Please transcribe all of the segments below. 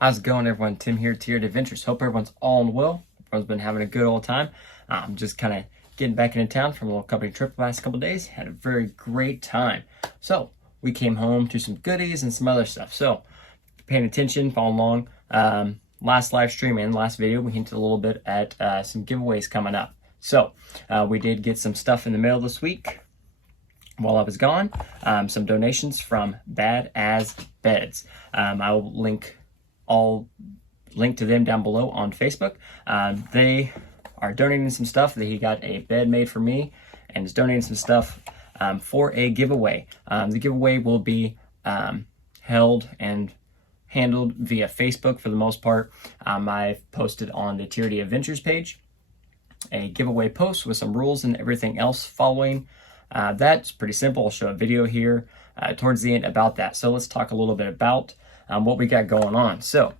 How's it going, everyone? Tim here, Tiered Adventures. Hope everyone's all well. Everyone's been having a good old time. Just kind of getting back into town from a little company trip the last couple of days. Had a very great time. So we came home to some goodies and some other stuff. So paying attention, following along. Last live stream and last video, we hinted a little bit at some giveaways coming up. So we did get some stuff in the mail this week while I was gone. Some donations from BAD AZZ BEDZ. I will I'll link to them down below on Facebook. They are donating some stuff. He got a bed made for me and is donating some stuff for a giveaway. The giveaway will be held and handled via Facebook for the most part. I've posted on the Tiered Adventures page a giveaway post with some rules and everything else following. That's pretty simple. I'll show a video here towards the end about that. So let's talk a little bit about what we got going on. So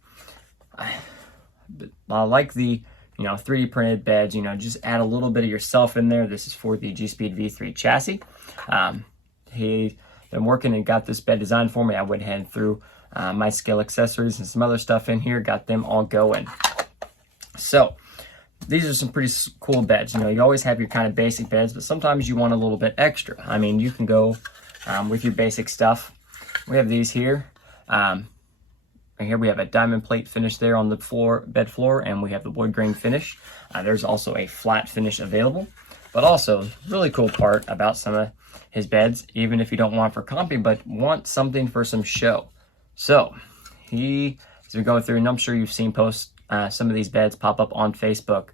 I like the 3D printed beds. Just add a little bit of yourself in there. This is for the G-Speed V3 chassis. He's been working and got this bed designed for me. I went ahead and threw my scale accessories and some other stuff in here, got them all going. So these are some pretty cool beds. You always have your kind of basic beds, but sometimes you want a little bit extra. I mean, you can go with your basic stuff. We have these here. Right here we have a diamond plate finish there on the bed floor, and we have the wood grain finish. There's also a flat finish available. But also, really cool part about some of his beds, even if you don't want for camping, but want something for some show. So he has been going through, and I'm sure you've seen posts, some of these beds pop up on Facebook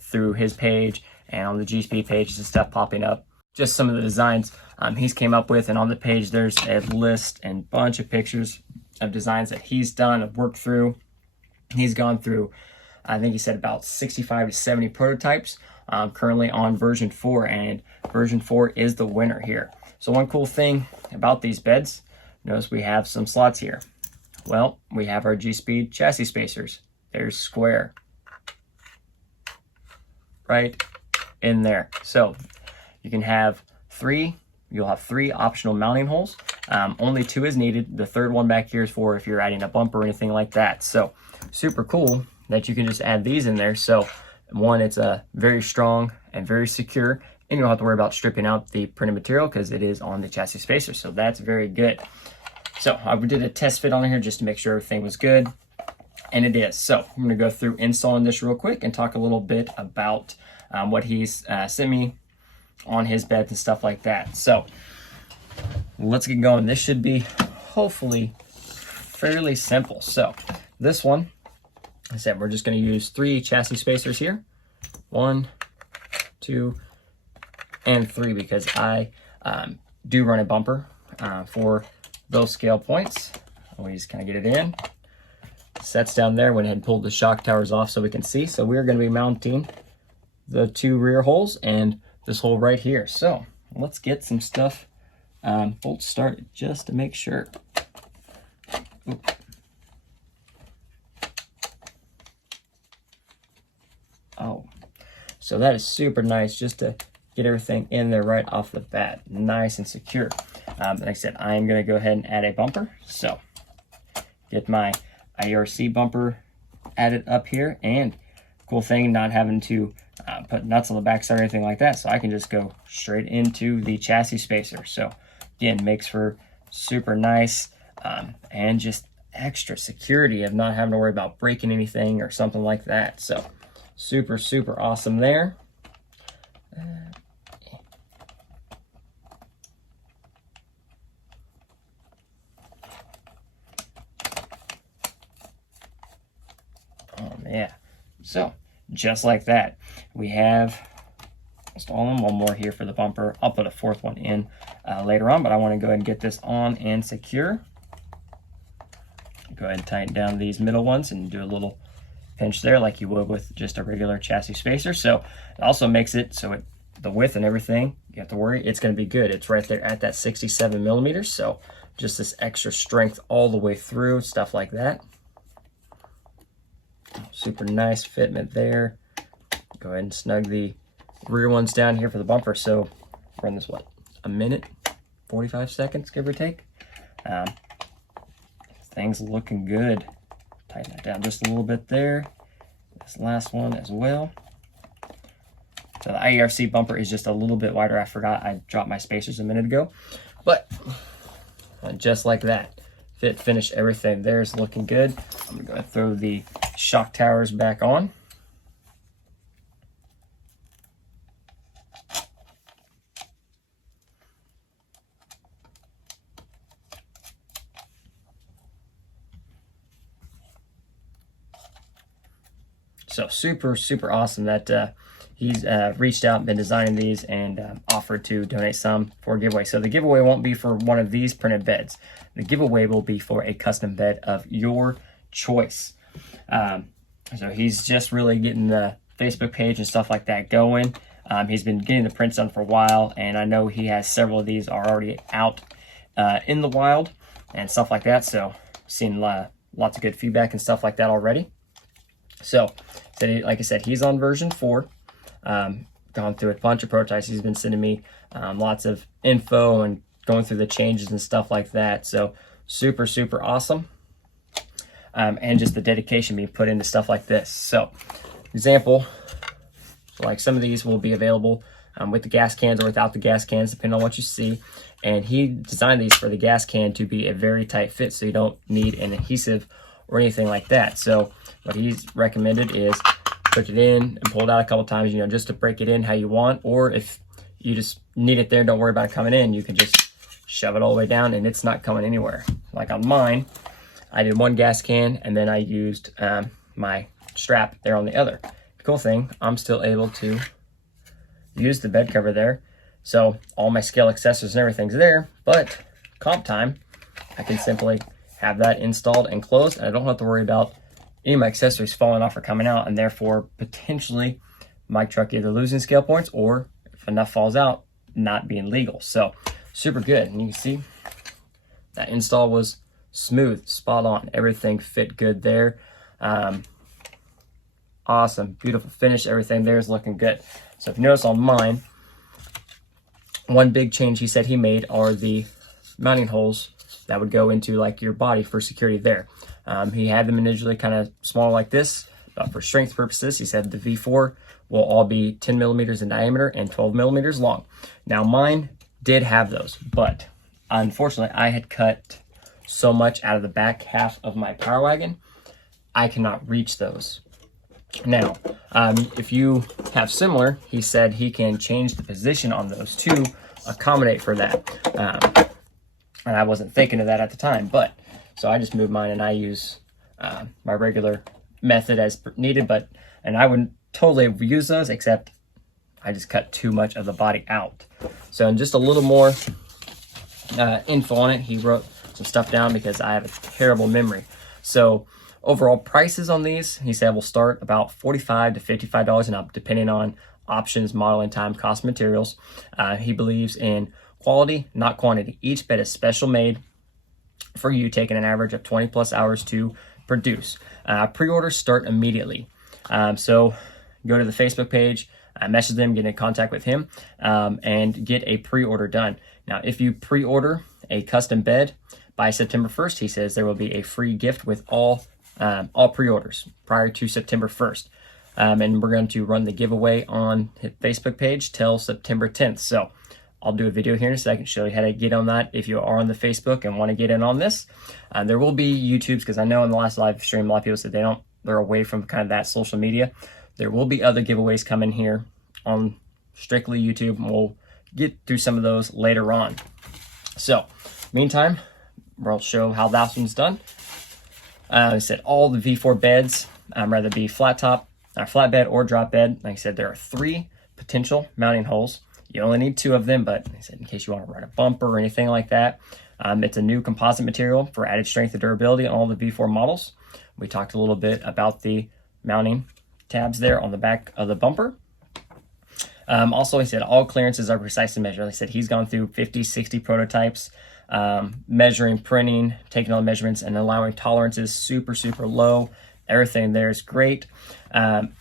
through his page and on the G-Speed pages and stuff popping up. Just some of the designs he's came up with, and on the page there's a list and bunch of pictures of designs that he's done, have worked through. He's gone through, I think he said about 65 to 70 prototypes, currently on version 4, and version 4 is the winner here. So one cool thing about these beds, notice we have some slots here. Well, we have our G-Speed chassis spacers. There's square right in there. So you can have you'll have 3 optional mounting holes. Only 2 is needed. The third one back here is for if you're adding a bumper or anything like that. So super cool that you can just add these in there. So one, it's very strong and very secure, and you don't have to worry about stripping out the printed material because it is on the chassis spacer. So that's very good. So I did a test fit on here just to make sure everything was good, and it is. So I'm going to go through installing this real quick and talk a little bit about what he's sent me on his beds and stuff like that. So let's get going. This should be hopefully fairly simple. So this one, I said we're just going to use 3 chassis spacers here. 1, 2, and 3, because I do run a bumper for those scale points. We just kind of get it in. Sets down there. Went ahead and pulled the shock towers off so we can see. So we're going to be mounting the 2 rear holes and this hole right here. So let's get some stuff bolt started just to make sure. Ooh. Oh, so that is super nice just to get everything in there right off the bat, nice and secure. Like I said, I'm going to go ahead and add a bumper. So get my IRC bumper added up here, and cool thing, not having to put nuts on the backside or anything like that. So I can just go straight into the chassis spacer. So again, makes for super nice and just extra security of not having to worry about breaking anything or something like that. So super, super awesome there. Yeah, so just like that, we have installing one more here for the bumper. I'll put a 4th one in later on, but I want to go ahead and get this on and secure. Go ahead and tighten down these middle ones and do a little pinch there like you would with just a regular chassis spacer. So it also makes it so the width and everything, you have to worry, it's going to be good. It's right there at that 67 millimeters. So just this extra strength all the way through, stuff like that. Super nice fitment there. Go ahead and snug the rear ones down here for the bumper. So run this, what, a minute, 45 seconds, give or take. Things looking good Tighten that down just a little bit there. This last one as well. So the IERC bumper is just a little bit wider. I forgot I dropped my spacers a minute ago. But just like that, fit, finish, everything there is looking good. I'm going to throw the shock towers back on. So super, super awesome that he's reached out and been designing these and offered to donate some for a giveaway. So the giveaway won't be for one of these printed beds. The giveaway will be for a custom bed of your choice. So he's just really getting the Facebook page and stuff like that going. He's been getting the prints done for a while, and I know he has several of these are already out in the wild and stuff like that. So seen lots of good feedback and stuff like that already. So, like I said, he's on version 4. Gone through a bunch of prototypes. He's been sending me lots of info and going through the changes and stuff like that. So, super, super awesome. And just the dedication being put into stuff like this. So, example, like some of these will be available with the gas cans or without the gas cans, depending on what you see. And he designed these for the gas can to be a very tight fit, so you don't need an adhesive or anything like that. So what he's recommended is put it in and pull it out a couple times, just to break it in how you want. Or if you just need it there, don't worry about it coming in, you can just shove it all the way down and it's not coming anywhere. Like on mine, I did one gas can and then I used my strap there on the other. The cool thing, I'm still able to use the bed cover there. So all my scale accessories and everything's there, but comp time, I can simply have that installed and closed, and I don't have to worry about any of my accessories falling off or coming out, and therefore potentially my truck either losing scale points or if enough falls out, not being legal. So super good. And you can see that install was smooth, spot on. Everything fit good there. Awesome, beautiful finish. Everything there is looking good. So if you notice on mine, one big change he said he made are the mounting holes that would go into like your body for security there. He had them initially kind of small like this, but for strength purposes, he said the V4 will all be 10 millimeters in diameter and 12 millimeters long. Now mine did have those, but unfortunately I had cut so much out of the back half of my Power Wagon, I cannot reach those. Now, if you have similar, he said he can change the position on those to accommodate for that. And I wasn't thinking of that at the time, but so I just moved mine and I use my regular method as needed, and I wouldn't totally use those, except I just cut too much of the body out. So in just a little more info on it, he wrote some stuff down because I have a terrible memory. So overall prices on these, he said, will start about $45 to $55 and up, depending on options, model, and time, cost, materials. He believes in quality, not quantity. Each bed is special made for you, taking an average of 20 plus hours to produce. Pre-orders start immediately. So go to the Facebook page, message them, get in contact with him, and get a pre-order done. Now, if you pre-order a custom bed by September 1st, he says there will be a free gift with all pre-orders prior to September 1st. And we're going to run the giveaway on his Facebook page till September 10th. So I'll do a video here in a second, show you how to get on that if you are on the Facebook and want to get in on this. There will be YouTubes, because I know in the last live stream, a lot of people said they're away from kind of that social media. There will be other giveaways coming here on strictly YouTube, and we'll get through some of those later on. So, meantime, we'll show how that one's done. I said all the V4 beds, whether it be flat bed or drop bed. Like I said, there are 3 potential mounting holes. You only need 2 of them, but I said in case you want to run a bumper or anything like that. It's a new composite material for added strength and durability on all the V4 models. We talked a little bit about the mounting tabs there on the back of the bumper. Also, he said all clearances are precisely measured. Like I said, he's gone through 50, 60 prototypes, measuring, printing, taking all the measurements, and allowing tolerances super, super low. Everything there is great. And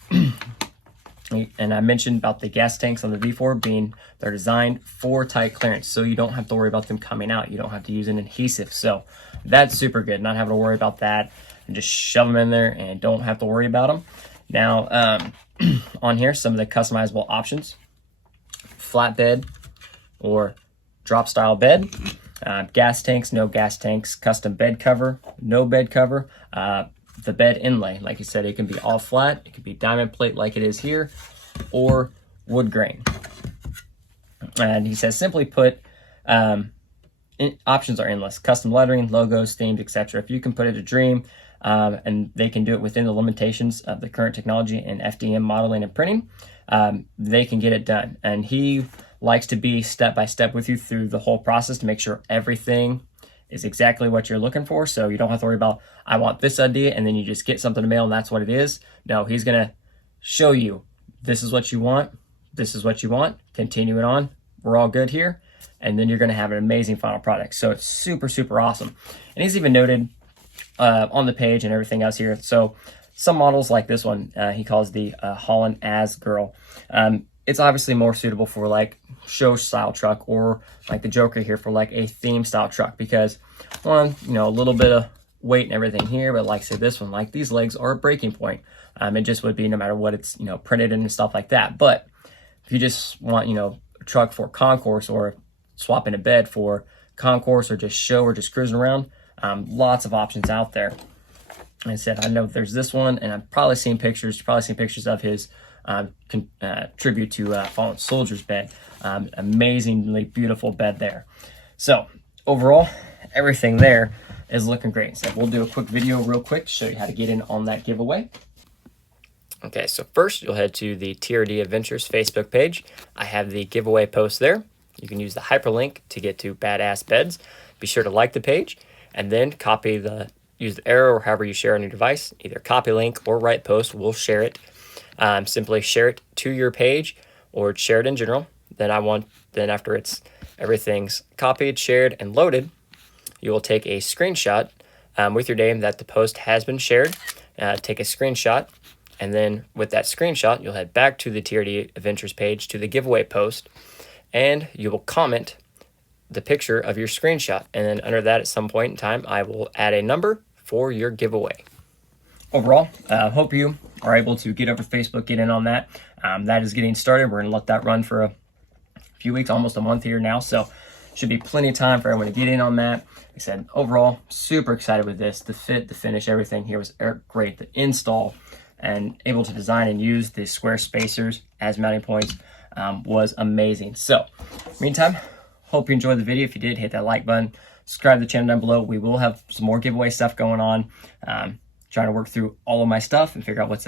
I mentioned about the gas tanks on the V4 they're designed for tight clearance, so you don't have to worry about them coming out. You don't have to use an adhesive. So that's super good, not having to worry about that. and just shove them in there and don't have to worry about them. Now, on here, some of the customizable options: flatbed or drop style bed, gas tanks, no gas tanks, custom bed cover, no bed cover, the bed inlay. Like you said, it can be all flat, it could be diamond plate like it is here, or wood grain. And he says, simply put, options are endless: custom lettering, logos, themes, etc. If you can put it a dream, and they can do it within the limitations of the current technology in FDM modeling and printing, they can get it done. And he likes to be step by step with you through the whole process to make sure everything is exactly what you're looking for. So you don't have to worry about, I want this idea, and then you just get something to mail and that's what it is. No, he's going to show you, this is what you want, this is what you want, continue it on, we're all good here, and then you're going to have an amazing final product. So it's super, super awesome. And he's even noted on the page and everything else here. So some models like this one, he calls the Holland As Girl. It's obviously more suitable for like show style truck, or like the Joker here for like a theme style truck, because one, you know, a little bit of weight and everything here, but like say this one, like these legs are a breaking point. It just would be no matter what it's, you know, printed in and stuff like that. But if you just want, you know, a truck for concourse, or swapping a bed for concourse, or just show, or just cruising around, lots of options out there. Like I said, I know there's this one, and I've probably seen pictures of his tribute to Fallen Soldier's bed. Amazingly beautiful bed there. So overall, everything there is looking great. So we'll do a quick video real quick to show you how to get in on that giveaway. Okay, so first you'll head to the TRD Adventures Facebook page. I have the giveaway post there. You can use the hyperlink to get to BAD AZZ BEDZ. Be sure to like the page, and then use the arrow or however you share on your device. Either copy link or write post will share it. Simply share it to your page, or share it in general. Then after everything's copied, shared, and loaded, you will take a screenshot with your name that the post has been shared. Take a screenshot, and then with that screenshot, you'll head back to the TRD Adventures page, to the giveaway post, and you will comment the picture of your screenshot. And then under that, at some point in time, I will add a number for your giveaway. Overall, hope you are able to get over to Facebook, get in on that. That is getting started. We're going to let that run for a few weeks, almost a month here now. So should be plenty of time for everyone to get in on that. Like I said, overall, super excited with this. The fit, the finish, everything here was great. The install and able to design and use the square spacers as mounting points was amazing. So meantime, hope you enjoyed the video. If you did, hit that like button, subscribe to the channel down below. We will have some more giveaway stuff going on. Trying to work through all of my stuff and figure out what's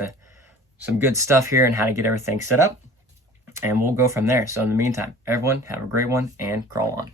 some good stuff here and how to get everything set up. And we'll go from there. So in the meantime, everyone have a great one, and crawl on.